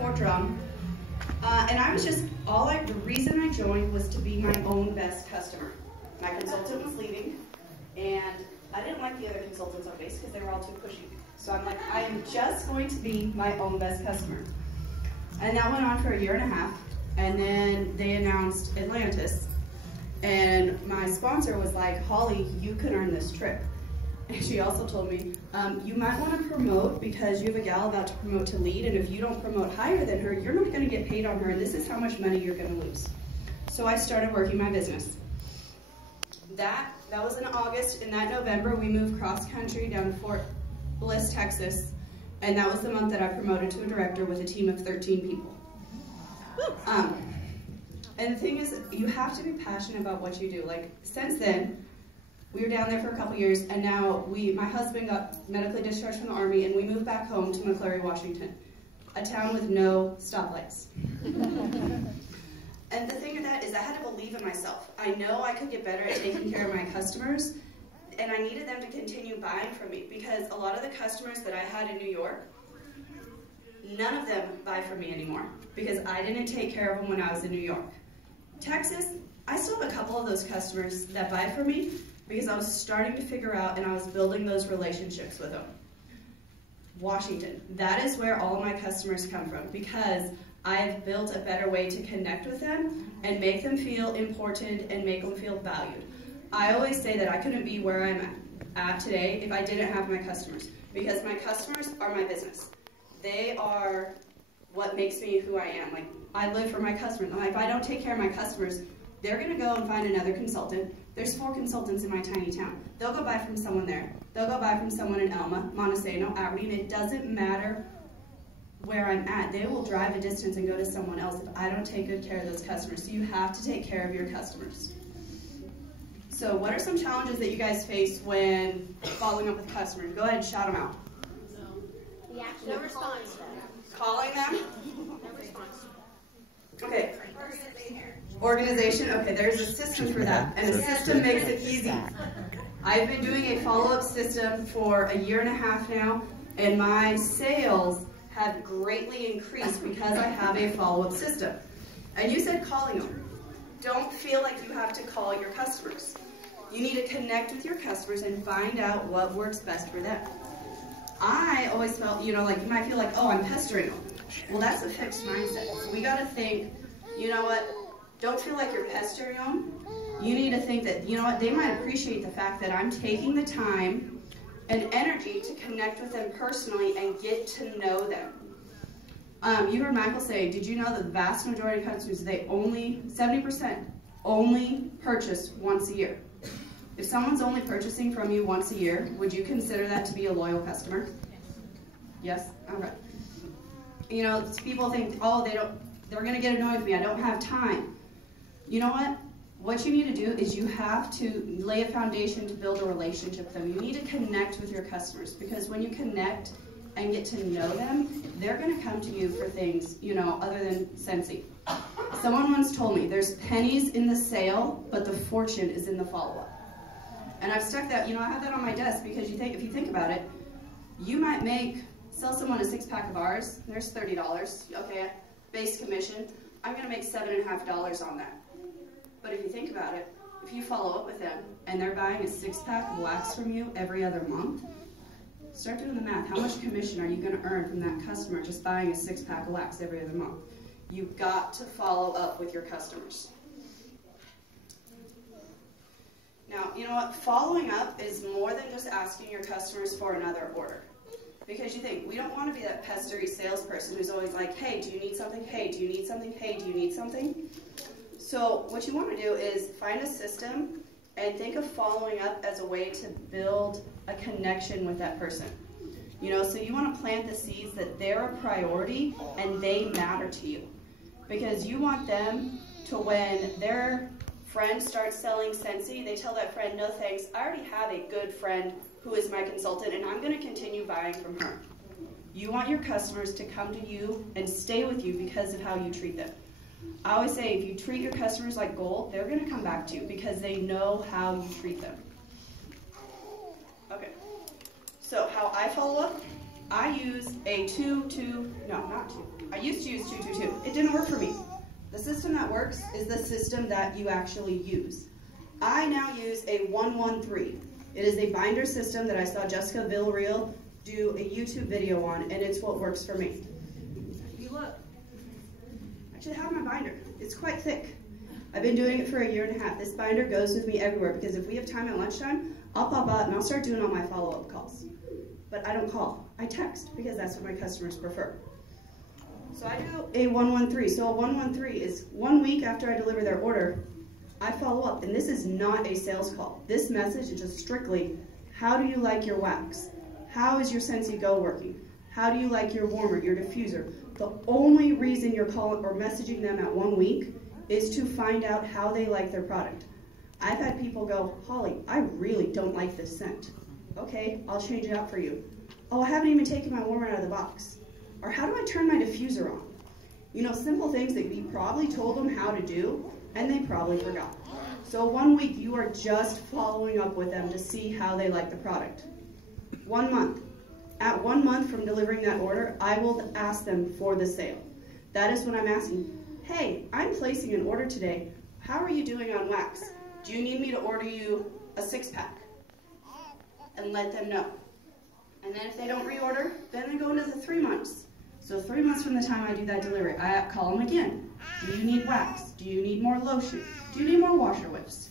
Fort Drum. And I was just, the reason I joined was to be my own best customer. My consultant was leaving, and I didn't like the other consultants on base because they were all too pushy. So I'm like, I am just going to be my own best customer. And that went on for a year and a half, and then they announced Atlantis. And my sponsor was like, Holly, you can earn this trip. And she also told me, you might want to promote because you have a gal about to promote to lead, and if you don't promote higher than her, you're not going to get paid on her, and this is how much money you're going to lose. So I started working my business. That was in August. In that November, we moved cross-country down to Fort Bliss, Texas, and that was the month that I promoted to a director with a team of 13 people. And the thing is, you have to be passionate about what you do. Like, since then, we were down there for a couple years, and now my husband got medically discharged from the Army, and we moved back home to McCleary, Washington, a town with no stoplights. And the thing of that is I had to believe in myself. I know I could get better at taking care of my customers, and I needed them to continue buying from me, because a lot of the customers that I had in New York, none of them buy from me anymore, because I didn't take care of them when I was in New York. Texas, I still have a couple of those customers that buy from me, because I was starting to figure out and I was building those relationships with them. Washington, that is where all of my customers come from, because I have built a better way to connect with them and make them feel important and make them feel valued. I always say that I couldn't be where I'm at today if I didn't have my customers, because my customers are my business. They are what makes me who I am. Like, I live for my customers. If I don't take care of my customers, they're going to go and find another consultant. There's 4 consultants in my tiny town. They'll go buy from someone there. They'll go buy from someone in Elma, Montesano, Aberdeen. It doesn't matter where I'm at. They will drive a distance and go to someone else if I don't take good care of those customers. So you have to take care of your customers. So what are some challenges that you guys face when following up with customers? Go ahead and shout them out. No response. Calling them? No response. Okay. Organization. Okay, there's a system for that, and a system makes it easy. I've been doing a follow-up system for a year and a half now, and my sales have greatly increased because I have a follow-up system. And you said calling them. Don't feel like you have to call your customers. You need to connect with your customers and find out what works best for them. I always felt, like you might feel like, oh, I'm pestering them. Well, that's a fixed mindset. So we got to think, you know what, don't feel like you're pestering them. You need to think that, you know what, they might appreciate the fact that I'm taking the time and energy to connect with them personally and get to know them. You heard Michael say, did you know that the vast majority of customers, 70% only purchase once a year? If someone's only purchasing from you once a year, would you consider that to be a loyal customer? Yes? All right. People think, oh, they're going to get annoyed with me. I don't have time. You know what? What you need to do is you have to lay a foundation to build a relationship with them. You need to connect with your customers, because when you connect and get to know them, they're going to come to you for things, other than Scentsy. Someone once told me, there's pennies in the sale, but the fortune is in the follow-up. And I've stuck that, I have that on my desk, because if you think about it, you might sell someone a 6-pack of ours, there's $30, okay, base commission, I'm going to make $7.50 on that. But if you think about it, if you follow up with them and they're buying a 6-pack of wax from you every other month, start doing the math. How much commission are you going to earn from that customer just buying a 6-pack of wax every other month? You've got to follow up with your customers. Now, you know what? Following up is more than just asking your customers for another order. Because you think, we don't want to be that pestery salesperson who's always like, hey, do you need something? Hey, do you need something? Hey, do you need something? So what you want to do is find a system and think of following up as a way to build a connection with that person. So you want to plant the seeds that they're a priority and they matter to you. Because you want them to, when their friend starts selling Scentsy, they tell that friend, no thanks, I already have a good friend who is my consultant, and I'm going to continue buying from her. You want your customers to come to you and stay with you because of how you treat them. I always say, if you treat your customers like gold, they're going to come back to you because they know how you treat them. Okay, so how I follow up, I use a 2-2, no, not 2. I used to use 222. It didn't work for me. The system that works is the system that you actually use. I now use a 113. It is a binder system that I saw Jessica Villarreal do a YouTube video on, and it's what works for me. If you look, I actually have my binder. It's quite thick. I've been doing it for a year and a half. This binder goes with me everywhere because if we have time at lunchtime, I'll pop out and I'll start doing all my follow-up calls. But I don't call, I text because that's what my customers prefer. So I do a 113. So a 113 is 1 week after I deliver their order, I follow up, and this is not a sales call. This message is just strictly, how do you like your wax? How is your Scentsy Go working? How do you like your warmer, your diffuser? The only reason you're calling or messaging them at 1 week is to find out how they like their product. I've had people go, Holly, I really don't like this scent. Okay, I'll change it out for you. Oh, I haven't even taken my warmer out of the box. Or how do I turn my diffuser on? You know, simple things that we probably told them how to do, and they probably forgot. So 1 week, you are just following up with them to see how they like the product. 1 month. At 1 month from delivering that order, I will ask them for the sale. That is when I'm asking, hey, I'm placing an order today. How are you doing on wax? Do you need me to order you a 6-pack? And let them know. And then if they don't reorder, then they go into the 3 months. So 3 months from the time I do that delivery, I call them again. Do you need wax? Do you need more lotion? Do you need more washer whips?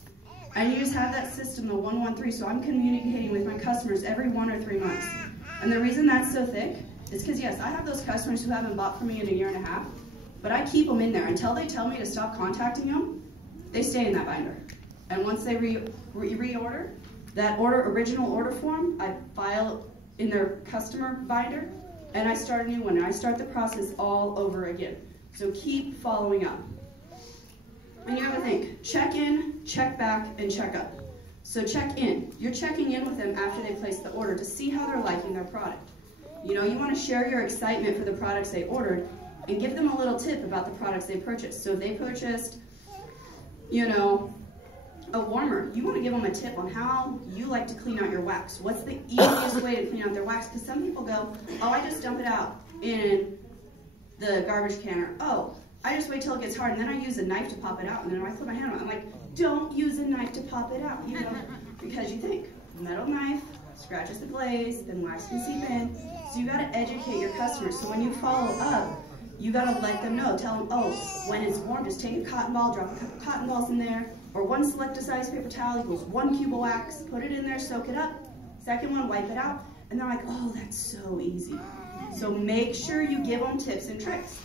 And you just have that system, the 113, so I'm communicating with my customers every 1 or 3 months. And the reason that's so thick is because, yes, I have those customers who haven't bought from me in a year and a half, but I keep them in there. Until they tell me to stop contacting them, they stay in that binder. And once they reorder, that original order form, I file in their customer binder, and I start a new one, and I start the process all over again. So keep following up. And you have to think, check in, check back, and check up. So check in. You're checking in with them after they place the order to see how they're liking their product. You know, you want to share your excitement for the products they ordered and give them a little tip about the products they purchased. So if they purchased, you know, a warmer, you want to give them a tip on how you like to clean out your wax. What's the easiest way to clean out their wax? Because some people go, oh, I just dump it out in the garbage can, or oh, I just wait till it gets hard and then I use a knife to pop it out and then I put my hand on it. I'm like, don't use a knife to pop it out, you know, because you think metal knife scratches the glaze, then wax can seep in. So you got to educate your customers. So when you follow up, you got to let them know. Tell them, oh, when it's warm, just take a cotton ball, drop a couple cotton balls in there, or one select size paper towel equals 1 cube of wax, put it in there, soak it up. Second one, wipe it out. And they're like, oh, that's so easy. So make sure you give them tips and tricks.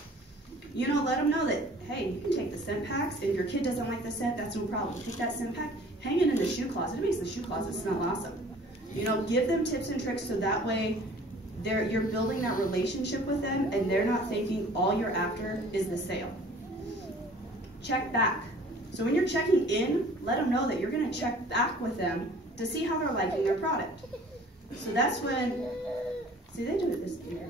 You know, let them know that, hey, you can take the scent packs. If your kid doesn't like the scent, that's no problem. Take that scent pack, hang it in the shoe closet. It makes the shoe closet smell awesome. You know, give them tips and tricks so that way you're building that relationship with them and they're not thinking all you're after is the sale. Check back. So when you're checking in, let them know that you're going to check back with them to see how they're liking their product. So that's when, see, they do it this year.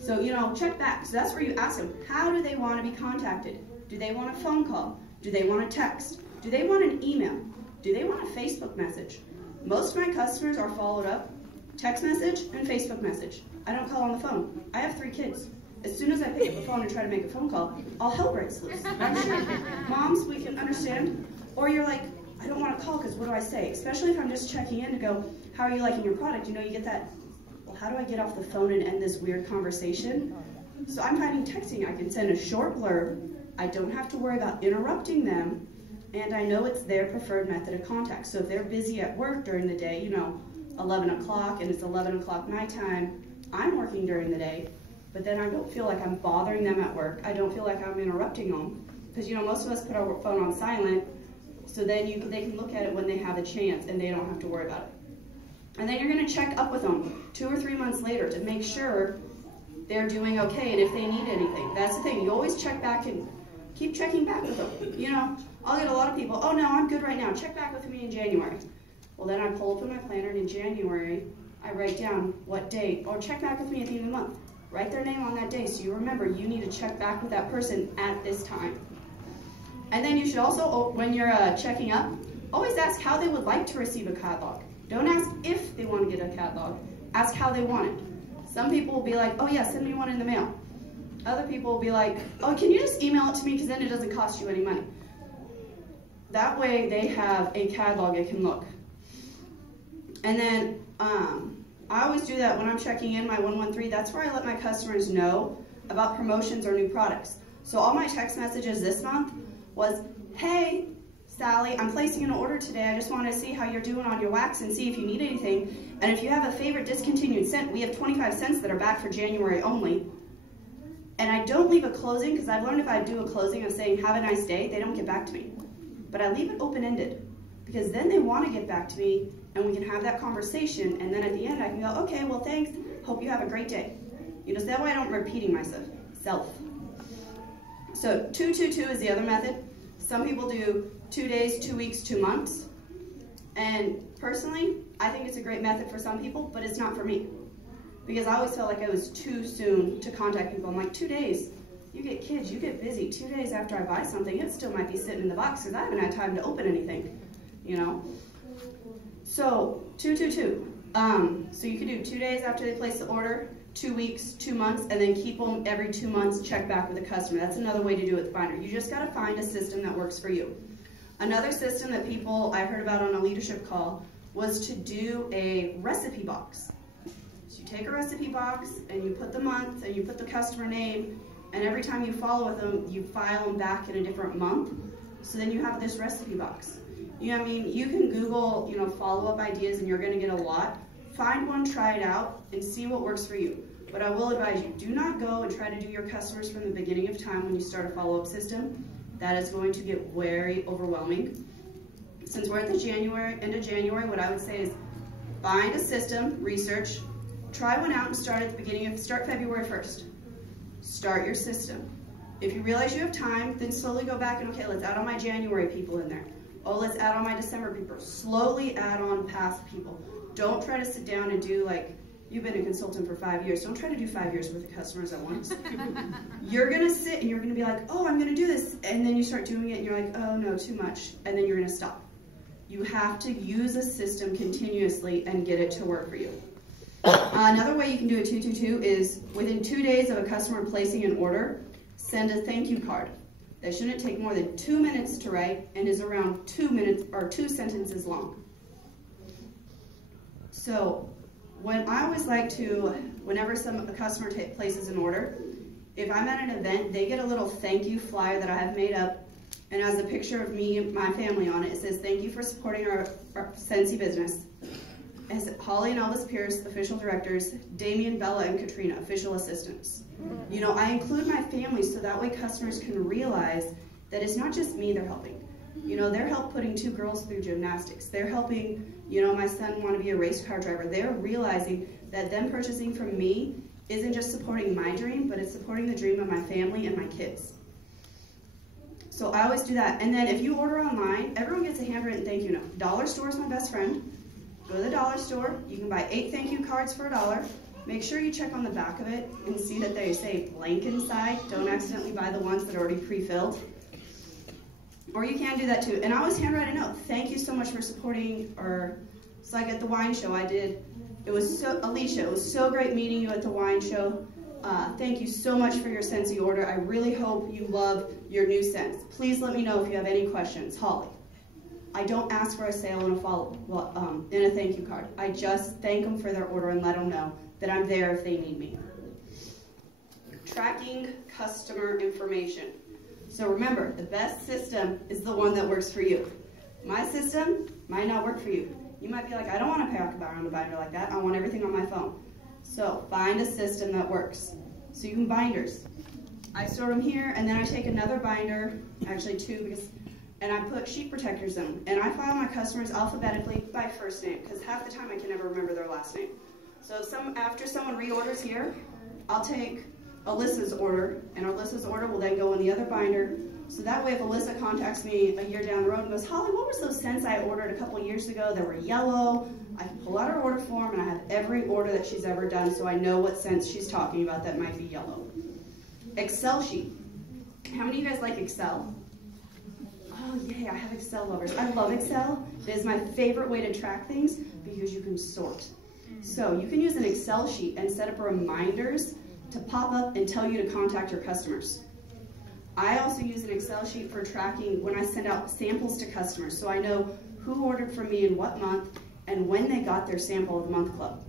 So, you know, check back. So that's where you ask them, how do they want to be contacted? Do they want a phone call? Do they want a text? Do they want an email? Do they want a Facebook message? Most of my customers are followed up, text message and Facebook message. I don't call on the phone. I have 3 kids. As soon as I pick up the phone and try to make a phone call, all hell breaks loose. I'm sure moms, we can understand. Or you're like, I don't want to call because what do I say? Especially if I'm just checking in to go, how are you liking your product? You know, you get that, well, how do I get off the phone and end this weird conversation? So I'm finding texting. I can send a short blurb. I don't have to worry about interrupting them. And I know it's their preferred method of contact. So if they're busy at work during the day, you know, 11 o'clock and it's 11 o'clock my time, I'm working during the day. But then I don't feel like I'm bothering them at work. I don't feel like I'm interrupting them. Because, you know, most of us put our phone on silent, so then they can look at it when they have a chance and they don't have to worry about it. And then you're going to check up with them 2 or 3 months later to make sure they're doing okay and if they need anything. That's the thing. You always check back and keep checking back with them. You know, I'll get a lot of people, oh, no, I'm good right now. Check back with me in January. Well, then I pull up in my planner and in January, I write down what date, or check back with me at the end of the month. Write their name on that day so you remember you need to check back with that person at this time. And then you should also, when you're checking up, always ask how they would like to receive a catalog. Don't ask if they want to get a catalog. Ask how they want it. Some people will be like, oh yeah, send me one in the mail. Other people will be like, oh, can you just email it to me because then it doesn't cost you any money. That way they have a catalog they can look. And then I always do that when I'm checking in my 113. That's where I let my customers know about promotions or new products. So all my text messages this month was, hey, Sally, I'm placing an order today. I just want to see how you're doing on your wax and see if you need anything. And if you have a favorite discontinued scent, we have 25 cents that are back for January only. And I don't leave a closing because I've learned if I do a closing of saying, have a nice day, they don't get back to me. But I leave it open-ended because then they want to get back to me and we can have that conversation. And then at the end, I can go, okay, well, thanks. Hope you have a great day. You know, so that way I don't repeating myself. So 222 is the other method. Some people do 2 days, 2 weeks, 2 months. And personally, I think it's a great method for some people, but it's not for me. Because I always felt like it was too soon to contact people. I'm like, 2 days, you get kids, you get busy. 2 days after I buy something, it still might be sitting in the box because I haven't had time to open anything, you know? So 222. So you can do 2 days after they place the order, 2 weeks, 2 months, and then keep them every 2 months, check back with the customer. That's another way to do it with Binder. You just gotta find a system that works for you. Another system that I heard about on a leadership call was to do a recipe box. So you take a recipe box and you put the month and you put the customer name, and every time you follow with them, you file them back in a different month. So then you have this recipe box. You know what I mean? You can Google, you know, follow-up ideas and you're gonna get a lot. Find one, try it out, and see what works for you. But I will advise you, do not go and try to do your customers from the beginning of time when you start a follow-up system. That is going to get very overwhelming. Since we're at the end of January, what I would say is find a system, research, try one out and start February 1st. Start your system. If you realize you have time, then slowly go back and, okay, let's add on my January people in there. Oh, let's add on my December people. Slowly add on past people. Don't try to sit down and do like, you've been a consultant for 5 years. Don't try to do 5 years worth of customers at once. You're gonna sit and you're gonna be like, oh, I'm gonna do this. And then you start doing it and you're like, oh no, too much. And then you're gonna stop. You have to use a system continuously and get it to work for you. Another way you can do a 222 is within 2 days of a customer placing an order, send a thank you card. That shouldn't take more than 2 minutes to write and is around 2 minutes or 2 sentences long. So I always like to, whenever a customer places an order, if I'm at an event, they get a little thank you flyer that I have made up, and has a picture of me and my family on it. It says, thank you for supporting our Scentsy business. It says, Holly and Elvis Pierce, official directors, Damien, Bella, and Katrina, official assistants. You know, I include my family so that way customers can realize that it's not just me they're helping. You know, they're putting 2 girls through gymnastics. They're helping, you know, my son want to be a race car driver. They're realizing that them purchasing from me isn't just supporting my dream, but it's supporting the dream of my family and my kids. So I always do that. And then if you order online, everyone gets a handwritten thank you note. Dollar Store is my best friend. Go to the dollar store. You can buy 8 thank you cards for $1. Make sure you check on the back of it and see that they say blank inside. Don't accidentally buy the ones that are already pre-filled. Or you can do that too. And I always handwrite a note. Thank you so much for supporting, it's like at the wine show Alicia, it was so great meeting you at the wine show. Thank you so much for your Scentsy order. I really hope you love your new scents. Please let me know if you have any questions. Holly. I don't ask for a sale and a thank you card. I just thank them for their order and let them know that I'm there if they need me. Tracking customer information. So remember, the best system is the one that works for you. My system might not work for you. You might be like, I don't want to pack around a binder like that. I want everything on my phone. So find a system that works. So you can binders. I store them here, and then I take another binder, actually 2, and I put sheet protectors in them. And I file my customers alphabetically by first name, because half the time I can never remember their last name. So after someone reorders here, I'll take Alyssa's order, and Alyssa's order will then go in the other binder. So that way if Alyssa contacts me a year down the road and goes, Holly, what was those scents I ordered a couple years ago that were yellow? I can pull out her order form and I have every order that she's ever done so I know what scents she's talking about that might be yellow. Excel sheet. How many of you guys like Excel? Oh yay, I have Excel lovers. I love Excel. It is my favorite way to track things because you can sort. So you can use an Excel sheet and set up reminders to pop up and tell you to contact your customers. I also use an Excel sheet for tracking when I send out samples to customers, so I know who ordered from me in what month and when they got their sample of the month club.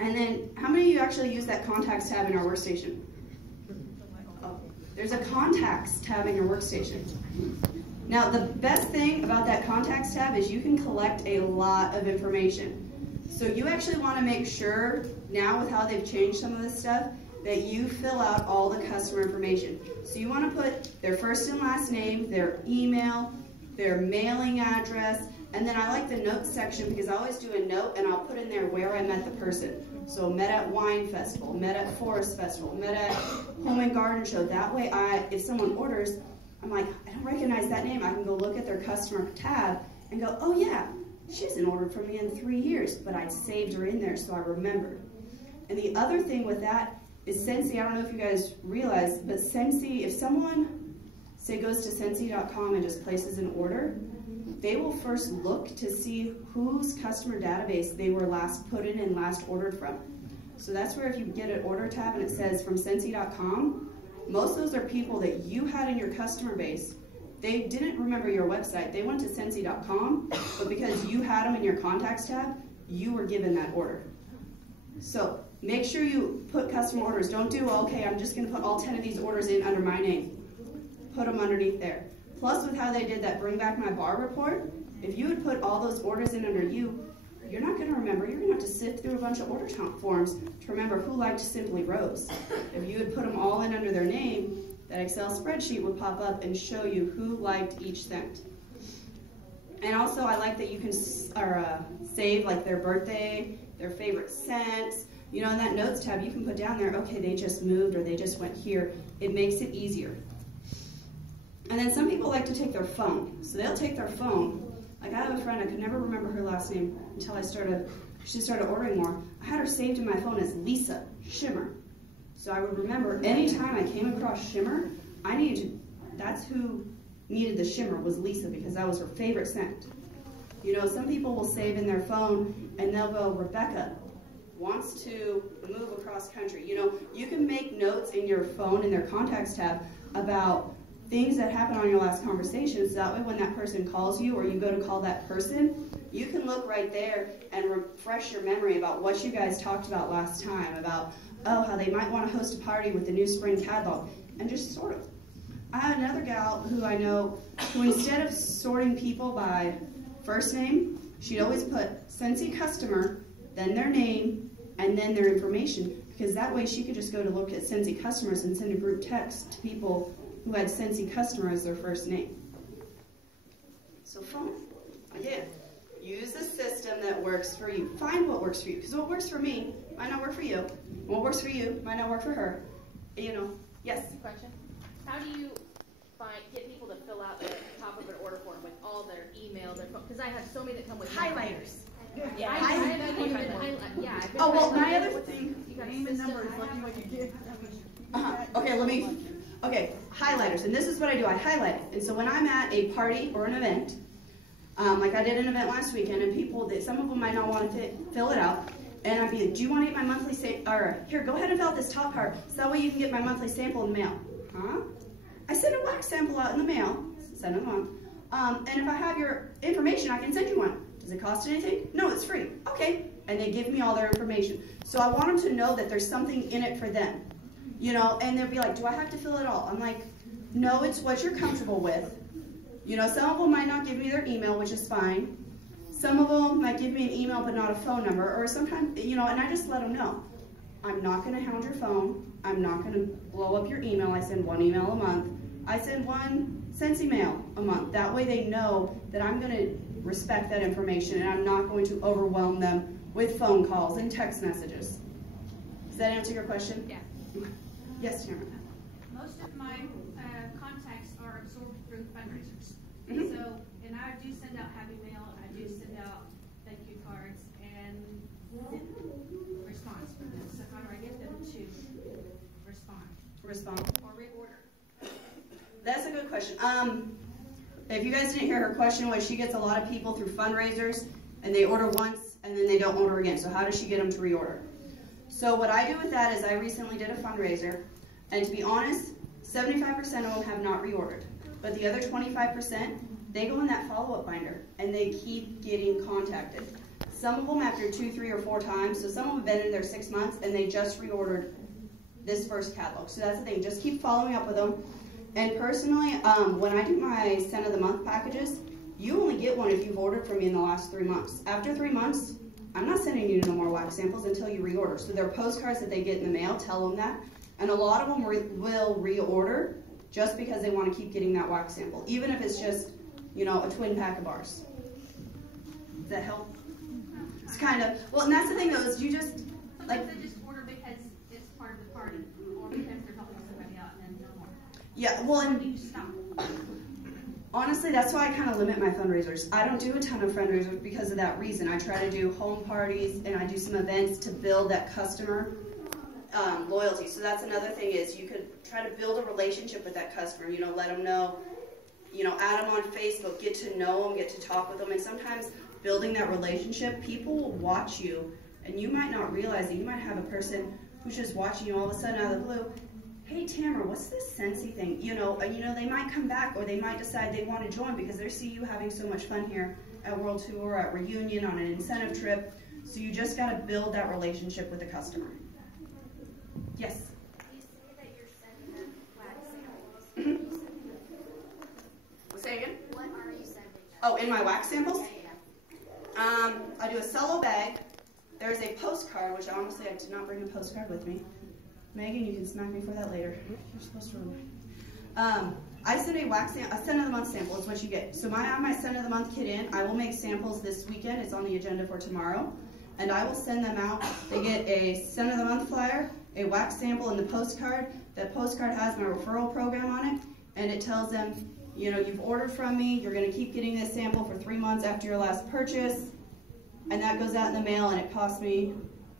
And then, how many of you actually use that contacts tab in our workstation? Oh, there's a contacts tab in your workstation. Now, the best thing about that contacts tab is you can collect a lot of information. So you actually want to make sure, now with how they've changed some of this stuff, that you fill out all the customer information. So you want to put their first and last name, their email, their mailing address, and then I like the notes section because I always do a note and I'll put in there where I met the person. So met at Wine Festival, met at Forest Festival, met at Home and Garden Show. That way if someone orders, I'm like, I don't recognize that name. I can go look at their customer tab and go, oh yeah, she hasn't ordered from me in 3 years, but I saved her in there so I remembered. And the other thing with that is Scentsy. I don't know if you guys realize, but Scentsy, if someone, say, goes to Scentsy.com and just places an order, they will first look to see whose customer database they were last put in and last ordered from. So that's where if you get an order tab and it says from Scentsy.com, most of those are people that you had in your customer base. They didn't remember your website. They went to Scentsy.com, but because you had them in your contacts tab, you were given that order. So make sure you put customer orders. Don't do, okay, I'm just going to put all 10 of these orders in under my name. Put them underneath there. Plus, with how they did that Bring Back My Bar report, if you would put all those orders in under you, you're not going to remember. You're going to have to sift through a bunch of order count forms to remember who liked Simply Rose. If you would put them all in under their name, that Excel spreadsheet would pop up and show you who liked each scent. And also, I like that you can save like their birthday, their favorite scents. You know, in that notes tab, you can put down there, okay, they just moved or they just went here. It makes it easier. And then some people like to take their phone. So they'll take their phone. Like I have a friend, I could never remember her last name until she started ordering more. I had her saved in my phone as Lisa Shimmer. So I would remember anytime I came across Shimmer, that's who needed the Shimmer was Lisa because that was her favorite scent. You know, some people will save in their phone and they'll go, Rebecca wants to move across country. You know, you can make notes in your phone in their contacts tab about things that happened on your last conversation, so that way when that person calls you or you go to call that person, you can look right there and refresh your memory about what you guys talked about last time, about, oh, how they might want to host a party with the new spring catalog, and just sort them. I have another gal who I know who instead of sorting people by first name, she'd always put Scentsy customer, then their name, and then their information, because that way she could just go to look at Scentsy customers and send a group text to people who had Scentsy customer as their first name. So phone, again, use a system that works for you. Find what works for you, because what works for me might not work for you. What works for you might not work for her. You know, yes? Question. How do you get people to fill out the top of an order form with all their email, their phone? Because I have so many that come with highlighters. Yeah, I have people that highlight. Oh, well, my other thing. Name and number is what you did. Okay, highlighters, and this is what I do, I highlight it. And so when I'm at a party or an event, like I did an event last weekend, and some of them might not want to fill it out, and I'd be like, do you want to get my monthly sample, or here, go ahead and fill out this top part, so that way you can get my monthly sample in the mail. Huh? I send a wax sample out in the mail, send them on, and if I have your information, I can send you one. Does it cost anything? No, it's free. Okay, and they give me all their information. So I want them to know that there's something in it for them. You know, and they'll be like, do I have to fill it all? I'm like, no, it's what you're comfortable with. You know, some of them might not give me their email, which is fine. Some of them might give me an email but not a phone number, or sometimes, you know, and I just let them know. I'm not going to hound your phone. I'm not going to blow up your email. I send one email a month. I send one Scentsy mail a month. That way they know that I'm going to respect that information and I'm not going to overwhelm them with phone calls and text messages. Does that answer your question? Yeah. Yes, Tamara. Most of my contacts are absorbed through fundraisers. Mm-hmm. So, and I do send out happy mail, I do send out thank you cards, and response for them. So how do I get them to respond? Or reorder? That's a good question. If you guys didn't hear her question, was she gets a lot of people through fundraisers, and they order once, and then they don't order again. So how does she get them to reorder? So what I do with that is I recently did a fundraiser, and to be honest, 75% of them have not reordered. But the other 25%, they go in that follow-up binder, and they keep getting contacted. Some of them after 2, 3, or 4 times, so some of them have been in there 6 months, and they just reordered this first catalog. So that's the thing, just keep following up with them. And personally, when I do my Scent of the Month packages, you only get one if you've ordered from me in the last 3 months. After 3 months, I'm not sending you no more wax samples until you reorder. So there are postcards that they get in the mail, tell them that. And a lot of them will reorder just because they want to keep getting that wax sample, even if it's just, you know, a twin pack of bars. Does that help? It's kind of, well, and that's the thing though, is you just, like. Sometimes they just order because it's part of the party, or because they're helping somebody out and then no more. Yeah, well, How and do you stop? honestly, that's why I kind of limit my fundraisers. I don't do a ton of fundraisers because of that reason. I try to do home parties and I do some events to build that customer loyalty. So that's another thing, is you could try to build a relationship with that customer, you know, let them know, you know, add them on Facebook, get to know them, get to talk with them. And sometimes building that relationship, people will watch you and you might not realize that you might have a person who's just watching you all of a sudden out of the blue. Hey Tamara, what's this Scentsy thing? You know, they might come back, or they might decide they want to join because they see you having so much fun here at World Tour, at Reunion, on an incentive trip. So you just got to build that relationship with the customer. Yes? You say that you're sending them wax samples. Say again? What are you sending them? Oh, in my wax samples? Yeah. I do a cello bag. There's a postcard, which honestly I did not bring a postcard with me. Megan, you can smack me for that later. You're supposed to remember. I send a Scent of the Month sample is what you get. So I have my Scent of the Month kit in. I will make samples this weekend. It's on the agenda for tomorrow. And I will send them out. They get a Scent of the Month flyer, a wax sample, and the postcard. That postcard has my referral program on it. And it tells them, you know, you've ordered from me. You're going to keep getting this sample for 3 months after your last purchase. And that goes out in the mail, and it costs me,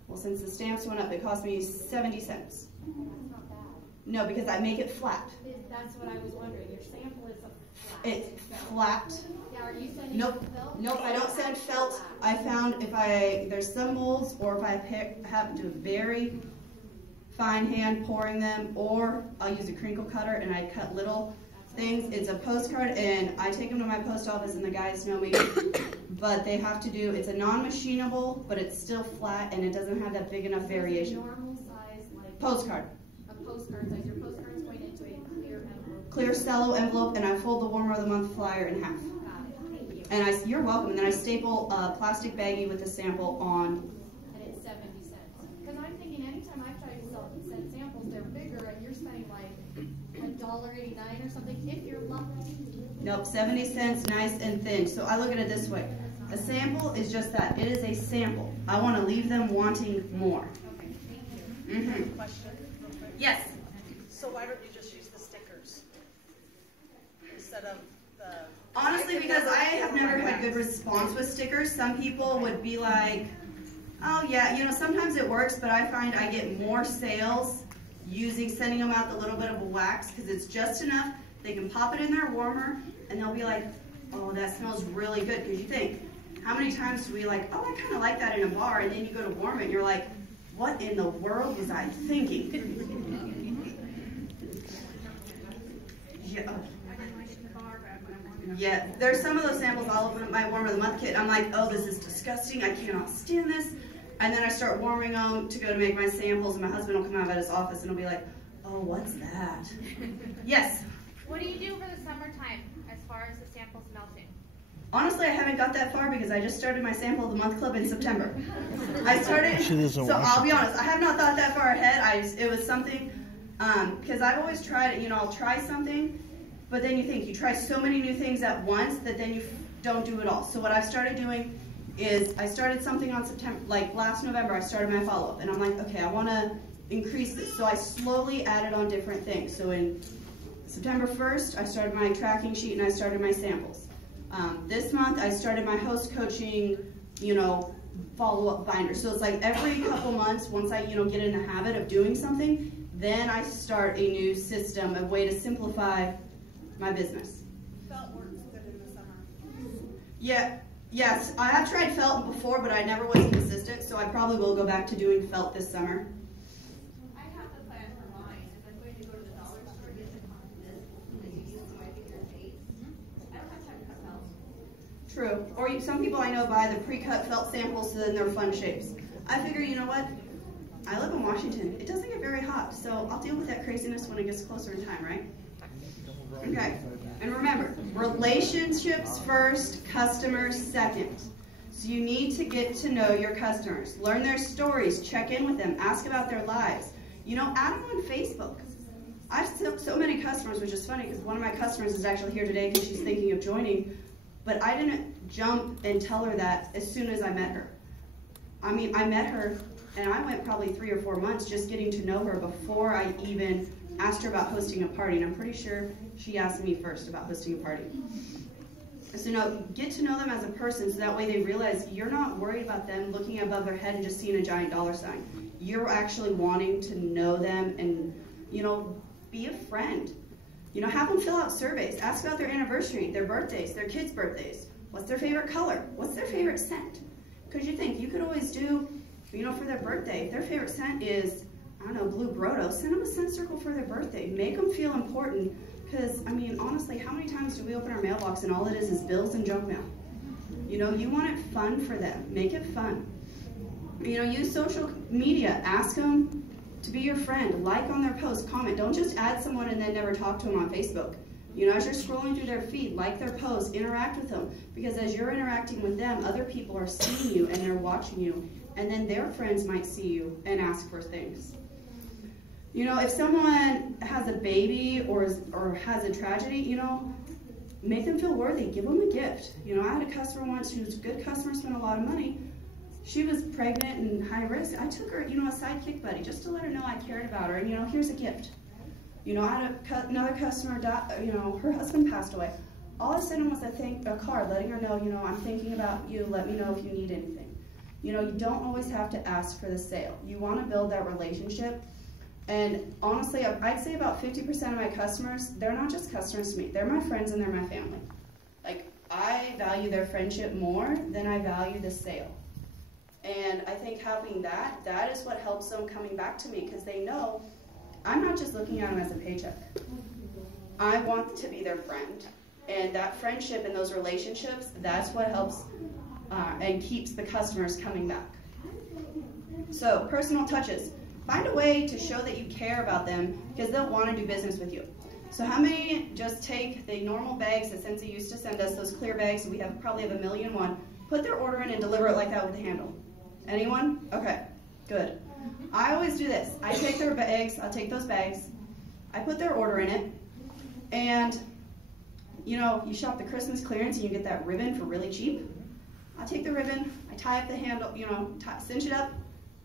well, since the stamps went up, it cost me 70 cents. That's not bad. No, because I make it flat. That's what I was wondering. Your sample is a flat. It's flat. Now, are you sending Nope. felt? Nope, I don't send felt. I found if there's some molds, or if I happen to do a very fine hand pouring them, or I'll use a crinkle cutter and I cut little things. It's a postcard, and I take them to my post office, and the guys know me. But they have to do, it's a non-machinable, but it's still flat, and it doesn't have that big enough variation. Normal size, like Postcard. a postcard size. Your postcard's going into a clear envelope. Clear cello envelope, and I fold the Warmer of the Month flyer in half. Got it. Thank you. And you're welcome. And then I staple a plastic baggie with the sample on. And it's 70 cents. Because I'm thinking anytime I've tried to send samples, they're bigger, and you're spending like $1.89 or something, if you're lucky. Nope, 70 cents, nice and thin. So I look at it this way. A sample is just that. It is a sample. I want to leave them wanting more. Okay, thank you. Question real quick. Yes. So why don't you just use the stickers instead of the... Honestly, because I have never had good response with stickers. Some people would be like, oh yeah, you know, sometimes it works, but I find I get more sales sending them out the little bit of a wax, because it's just enough. They can pop it in their warmer, and they'll be like, oh, that smells really good. Because you think, how many times do we like, oh, I kind of like that in a bar, and then you go to warm it, and you're like, what in the world was I thinking? Yeah. Yeah, there's some of those samples I'll open up my Warmer of the Month kit. I'm like, oh, this is disgusting. I cannot stand this. And then I start warming them to go to make my samples, and my husband will come out of his office and he'll be like, oh, what's that? Yes? What do you do for the summertime as far as the samples melting? Honestly, I haven't got that far because I just started my Sample of the Month club in September. I started, so I'll be honest, I have not thought that far ahead. It was something, because I've always tried it, you know, I'll try something, but then you try so many new things at once that then you don't do it all. So what I've started doing is I started something on September, like last November, I started my follow-up, and I'm like, okay, I want to increase this. So I slowly added on different things. So in September 1st, I started my tracking sheet and I started my samples. This month, I started my host coaching, you know, follow-up binder. So it's like every couple months, once I, you know, get in the habit of doing something, then I start a new system, a way to simplify my business. Felt works good in the summer. Yeah, Yes, I have tried felt before, but I never was consistent, so I probably will go back to doing felt this summer. I have the plan for mine. If I'm going to go to the dollar store, get the confidence that you use to wipe your face. I don't have time to cut felt. True. Or some people I know buy the pre-cut felt samples, so then they're fun shapes. I figure, you know what? I live in Washington. It doesn't get very hot, so I'll deal with that craziness when it gets closer in time, right? Okay. And remember, relationships first, customers second. So you need to get to know your customers. Learn their stories, check in with them, ask about their lives. You know, add them on Facebook. I have so many customers, which is funny because one of my customers is actually here today because she's thinking of joining, but I didn't jump and tell her that as soon as I met her. I mean, I met her and I went probably 3 or 4 months just getting to know her before I even asked her about hosting a party, and I'm pretty sure she asked me first about hosting a party. So no, get to know them as a person so that way they realize you're not worried about them looking above their head and just seeing a giant dollar sign. You're actually wanting to know them and, you know, be a friend. You know, have them fill out surveys. Ask about their anniversary, their birthdays, their kids' birthdays. What's their favorite color? What's their favorite scent? Because you think you could always do, you know, for their birthday, if their favorite scent is, I don't know, Blue Grotto, send them a scent circle for their birthday. Make them feel important because, I mean, honestly, how many times do we open our mailbox and all it is bills and junk mail? You know, you want it fun for them. Make it fun. You know, use social media. Ask them to be your friend. Like on their post, comment. Don't just add someone and then never talk to them on Facebook. You know, as you're scrolling through their feed, like their posts, interact with them. Because as you're interacting with them, other people are seeing you and they're watching you. And then their friends might see you and ask for things. You know, if someone has a baby or has a tragedy, you know, make them feel worthy. Give them a gift. You know, I had a customer once who was a good customer, spent a lot of money. She was pregnant and high risk. I took her, you know, a sidekick buddy just to let her know I cared about her. And, you know, here's a gift. You know, I had another customer, you know, her husband passed away. All I sent him was a card letting her know, you know, I'm thinking about you. Let me know if you need anything. You know, you don't always have to ask for the sale. You want to build that relationship. And honestly, I'd say about 50% of my customers, they're not just customers to me. They're my friends and they're my family. Like, I value their friendship more than I value the sale. And I think having that is what helps them coming back to me because they know I'm not just looking at them as a paycheck. I want to be their friend. And that friendship and those relationships, that's what helps and keeps the customers coming back. So, personal touches. Find a way to show that you care about them because they'll want to do business with you. So how many just take the normal bags that Scentsy used to send us, those clear bags, we probably have 1,000,001, put their order in and deliver it like that with a handle? Anyone? Okay, good. I always do this. I take their bags, I'll take those bags, I put their order in it, and you know, you shop the Christmas clearance and you get that ribbon for really cheap. I'll take the ribbon, I tie up the handle, you know, cinch it up,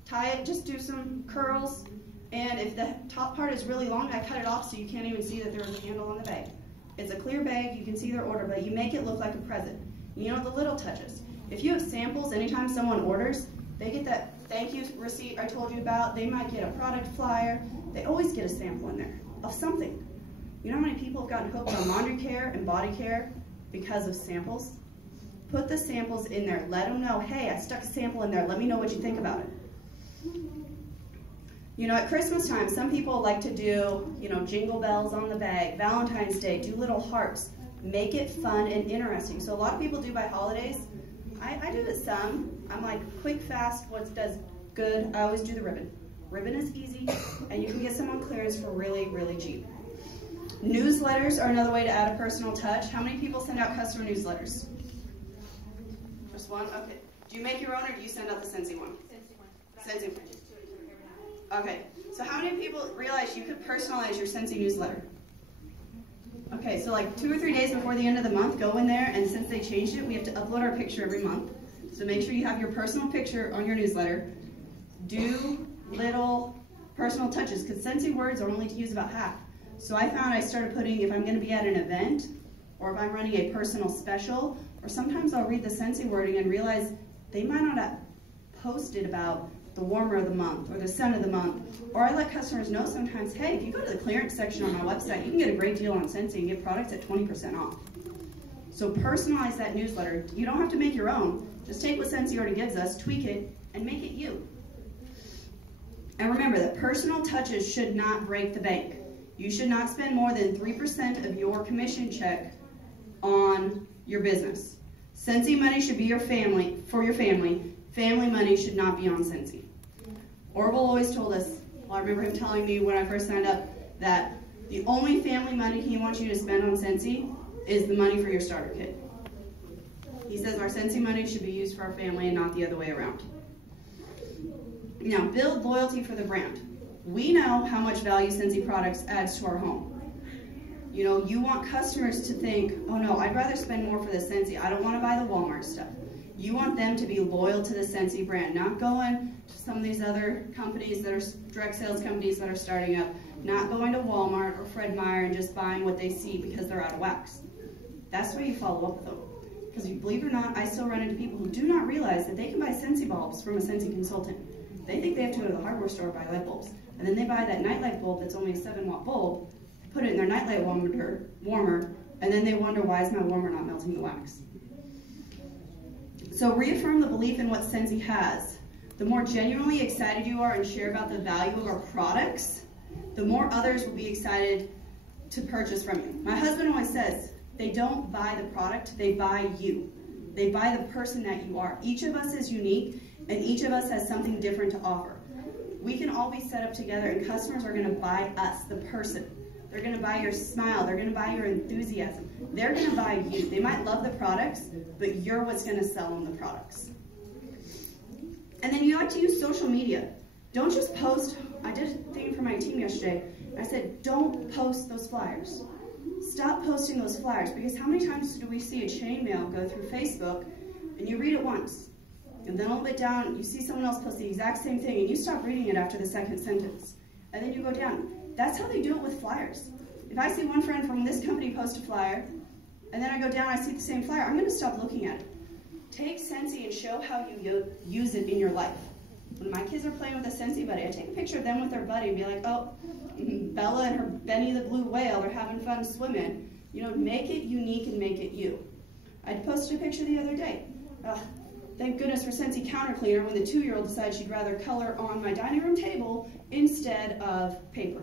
tie it, just do some curls, and if the top part is really long, I cut it off so you can't even see that there was a handle on the bag. It's a clear bag, you can see their order, but you make it look like a present. You know, the little touches. If you have samples, anytime someone orders, they get that thank you receipt I told you about, they might get a product flyer, they always get a sample in there of something. You know how many people have gotten hooked on laundry care and body care because of samples? Put the samples in there, let them know, hey, I stuck a sample in there, let me know what you think about it. You know, at Christmas time, some people like to do, you know, jingle bells on the bag, Valentine's Day, do little hearts. Make it fun and interesting. So a lot of people do by holidays. I do it some. I'm like, quick, fast, what does good? I always do the ribbon. Ribbon is easy, and you can get some on clearance for really, really cheap. Newsletters are another way to add a personal touch. How many people send out customer newsletters? Just one? Okay. Do you make your own, or do you send out the Scentsy one? Scentsy one. Okay, so how many people realize you could personalize your Scentsy newsletter? Okay, so like 2 or 3 days before the end of the month, go in there, and since they changed it, we have to upload our picture every month. So make sure you have your personal picture on your newsletter. Do little personal touches, because Scentsy words are only to use about half. So I found I started putting, if I'm going to be at an event, or if I'm running a personal special, or sometimes I'll read the Scentsy wording and realize they might not have posted about the warmer of the month, or the sun of the month. Or I let customers know sometimes, hey, if you go to the clearance section on my website, you can get a great deal on Scentsy and get products at 20% off. So personalize that newsletter. You don't have to make your own. Just take what Scentsy already gives us, tweak it, and make it you. And remember that personal touches should not break the bank. You should not spend more than 3% of your commission check on your business. Scentsy money should be for your family. Family money should not be on Scentsy. Orville always told us, I remember him telling me when I first signed up, that the only family money he wants you to spend on Scentsy is the money for your starter kit. He says our Scentsy money should be used for our family and not the other way around. Now, build loyalty for the brand. We know how much value Scentsy products adds to our home. You know, you want customers to think, oh no, I'd rather spend more for the Scentsy. I don't want to buy the Walmart stuff. You want them to be loyal to the Scentsy brand, not going to some of these other companies that are direct sales companies that are starting up, not going to Walmart or Fred Meyer and just buying what they see because they're out of wax. That's where you follow up with them. Because believe it or not, I still run into people who do not realize that they can buy Scentsy bulbs from a Scentsy consultant. They think they have to go to the hardware store and buy light bulbs. And then they buy that nightlight bulb that's only a 7-watt bulb, put it in their nightlight warmer, and then they wonder, why is my warmer not melting the wax? So reaffirm the belief in what Scentsy has. The more genuinely excited you are and share about the value of our products, the more others will be excited to purchase from you. My husband always says, they don't buy the product, they buy you. They buy the person that you are. Each of us is unique, and each of us has something different to offer. We can all be set up together, and customers are going to buy us, the person. They're going to buy your smile. They're going to buy your enthusiasm. They're going to buy you. They might love the products, but you're what's going to sell them the products. And then you like to use social media. Don't just post. I did a thing for my team yesterday. I said, don't post those flyers. Stop posting those flyers, because how many times do we see a chainmail go through Facebook and you read it once, and then a little bit down you see someone else post the exact same thing and you stop reading it after the second sentence, and then you go down. That's how they do it with flyers. If I see one friend from this company post a flyer and then I go down, I see the same flyer, I'm going to stop looking at it. Take Scentsy and show how you use it in your life. When my kids are playing with a Scentsy buddy, I take a picture of them with their buddy and be like, oh, Bella and her Benny the blue whale, they're having fun swimming. You know, make it unique and make it you. I posted a picture the other day. Thank goodness for Scentsy counter cleaner when the 2-year-old decided she'd rather color on my dining room table instead of paper.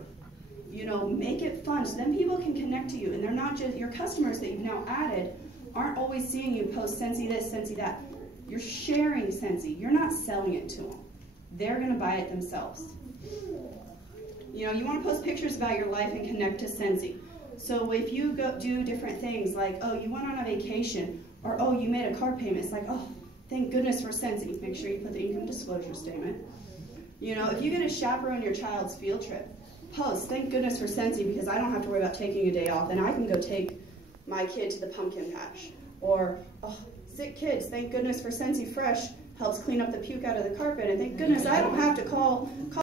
You know, make it fun so then people can connect to you, and they're not just your customers that you've now added aren't always seeing you post Scentsy this, Scentsy that. You're sharing Scentsy. You're not selling it to them. They're going to buy it themselves. You know, you want to post pictures about your life and connect to Scentsy. So if you go do different things like, oh, you went on a vacation, or oh, you made a car payment, it's like, oh, thank goodness for Scentsy. Make sure you put the income disclosure statement. You know, if you get to chaperone your child's field trip, post, thank goodness for Scentsy, because I don't have to worry about taking a day off, and I can go take my kid to the pumpkin patch. Or, oh, sick kids, thank goodness for Scentsy Fresh, helps clean up the puke out of the carpet, and thank goodness I don't have to call